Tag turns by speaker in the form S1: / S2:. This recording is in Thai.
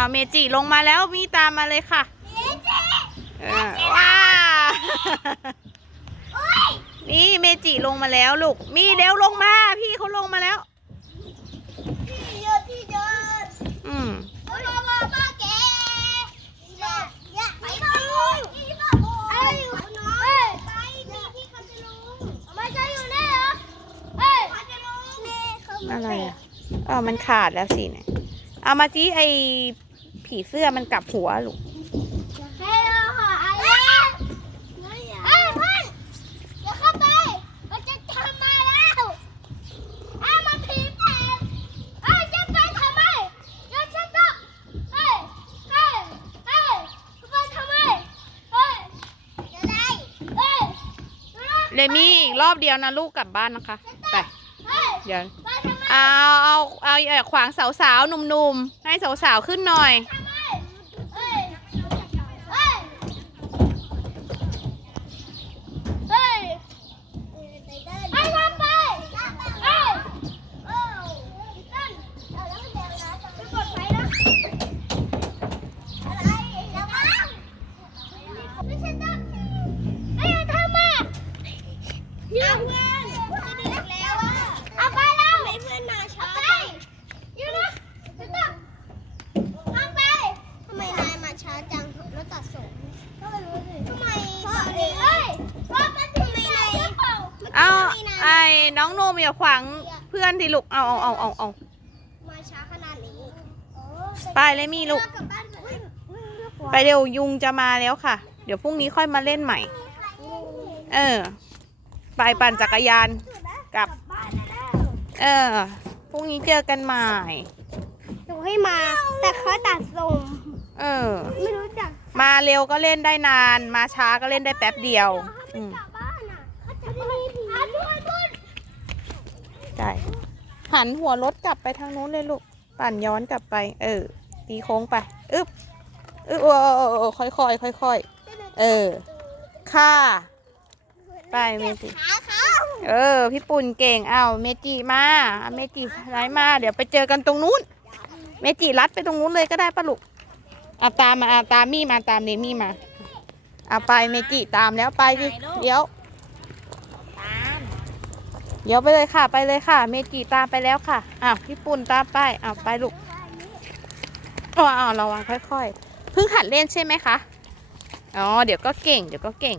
S1: เอาเมจิลงมาแล้วมีตามมาเลยค่ะเออว้านี่เมจิลงมาแล้วลูก มีเดี๋ยวลงมา พี่เขาลงมาแล้ว
S2: ที่เยอะที่เยอะ
S1: อืม
S2: มามามาแกอย่าอย่าไปเลยอีบ้าอะไรอยู่น้องไปนี่พี่เขาจะลุงไม่ใช่อยู่นี่เหรอเฮ้ยเขาจะลุงนี่เขา
S1: อะไรอะเออมันขาดแล้วสิเนี่ย เอามาจีไอ ผีเสื้อมันกลับหัวลูก
S2: ให้เราหาอะไอ้พ่อนอย่าเข้าไปมันจะทำมาแล้วอ้ามาผีแปดเอ้ยจะไปทำไมอย่าชัด up เฮ้ยเฮ้ยเฮ้ยไปทำไมเฮ้ยจะได้เฮ้ย
S1: เลมี่อีกรอบเดียวนะลูกกลับบ้านนะคะ ไป
S2: เฮ้ย
S1: เดี๋ยว เอา เอา เอาอย่าขวางสาวๆหนุ่มๆ ให้สาวๆขึ้นหน่อย
S2: แล้วอะเอาไปแล้วไม่เพื่อนมาช้าไปอยู่นะจะต้องเอาไปทำไมนายมาช้าจังแล้วตัดส่งก็ไม่รู้สิทำไมเพราะอะไรเฮ้ยเพราะมันทำไมนาย
S1: เอาไอ้น้องโนมอย่าขวางเพื่อนที่ลูกเอาเอาเอาเอาเอา
S2: มาช้าขนาดนี้
S1: ไปเลมี่ลูก
S2: กลับบ้านเถอะ
S1: ไปเร็วยุงจะมาแล้วค่ะ เดี๋ยวพรุ่งนี้ค่อยมาเล่นใหม่ เออ ไปปั่นจักรยานกลับ
S2: บ้านแล้ว
S1: เออพรุ่งนี้เจอกันใหม่
S2: หนูให้มา แต่เขาตัดส่ง
S1: เออ
S2: ไม่รู้จัก
S1: มาเร็วก็เล่นได้นาน มาช้าก็เล่นได้แป๊บเดียวอืม
S2: กลับบ้านอะเขาจะไม่มีผีอะด้วยด้วย
S1: ใช่หันหัวรถกลับไปทางนู้นเลยลูก ปั่นย้อนกลับไป เออ ตีโค้งไป อึ๊บ อึ๊บโอ้โอ้ค่อยค่อยค่อยค่อยๆเออ ค่ะ ไปเมจิ
S2: ขาเขา
S1: เออ พี่ปุ่นเก่งเอาเมจิมาเอาเมจิไลด์มา เดี๋ยวไปเจอกันตรงนู้น เมจิรัดไปตรงนู้นเลยก็ได้ปะลูกเอาตามมาเอาตามมี่มาตามเนมี่มาเอาไปเมจิตามแล้วไปดิเดี๋ยวเดี๋ยวไปเลยค่ะไปเลยค่ะ เมจิตามไปแล้วค่ะอ้าวพี่ปุ่นตามไปอ้าวไปลูกอ้าวอ้าวระวังค่อยๆเพิ่งหัดเล่นใช่ไหมคะอ๋อเดี๋ยวก็เก่งเดี๋ยวก็เก่ง